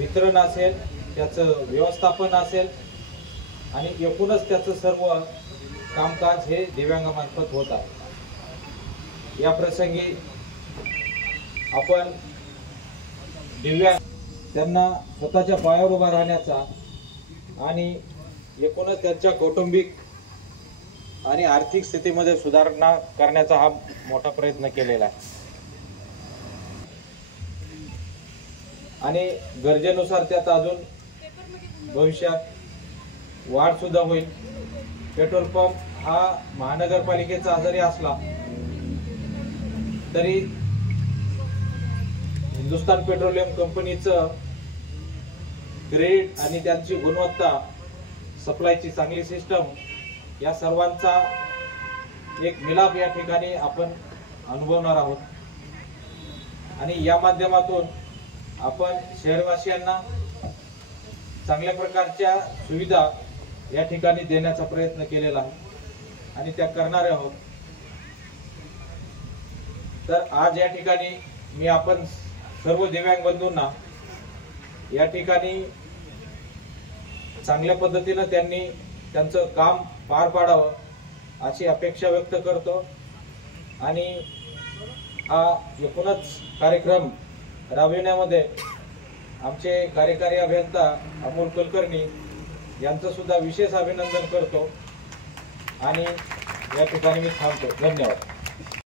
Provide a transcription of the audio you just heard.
वितरण असेल, त्याचं व्यवस्थापन असेल आणि एकूणच त्याचं सर्व कामकाज हे दिव्यांगामार्फत होत आहे। या प्रसंगी आपण दिव्यांग त्यांना स्वतःच्या पायावर उभा राहण्याचा आणि एकूणच त्यांच्या कौटुंबिक आणि आर्थिक स्थितीमध्ये सुधारणा करण्याचा हा मोठा प्रयत्न केलेला आहे आणि गरजेनुसार त्यात अजून भविष्यात वाढ सुद्धा होईल। पेट्रोल पंप हा महानगरपालिकेचा जरी असला तरी हिंदुस्थान पेट्रोलियम कंपनीचं ग्रेड आणि त्यांची गुणवत्ता, सप्लायची चांगली सिस्टम, या सर्वांचा एक मिलाप या ठिकाणी आपण अनुभवणार आहोत आणि या माध्यमातून आपण शहरवासियांना चांगल्या प्रकारच्या सुविधा या ठिकाणी देण्याचा प्रयत्न केलेला आहे आणि त्या करणार आहोत। तर आज या ठिकाणी मी आपण सर्व दिव्यांग बंधूंना या ठिकाणी चांगल्या पद्धतीने त्यांनी त्यांचं काम पार पाडावं अशी अपेक्षा व्यक्त करतो आणि हा एकूणच कार्यक्रम राबविण्यामध्ये आमचे कार्यकारी अभियंता अमोल कुलकर्णी यांचं सुद्धा विशेष अभिनंदन करतो आणि या ठिकाणी मी थांबतो। धन्यवाद।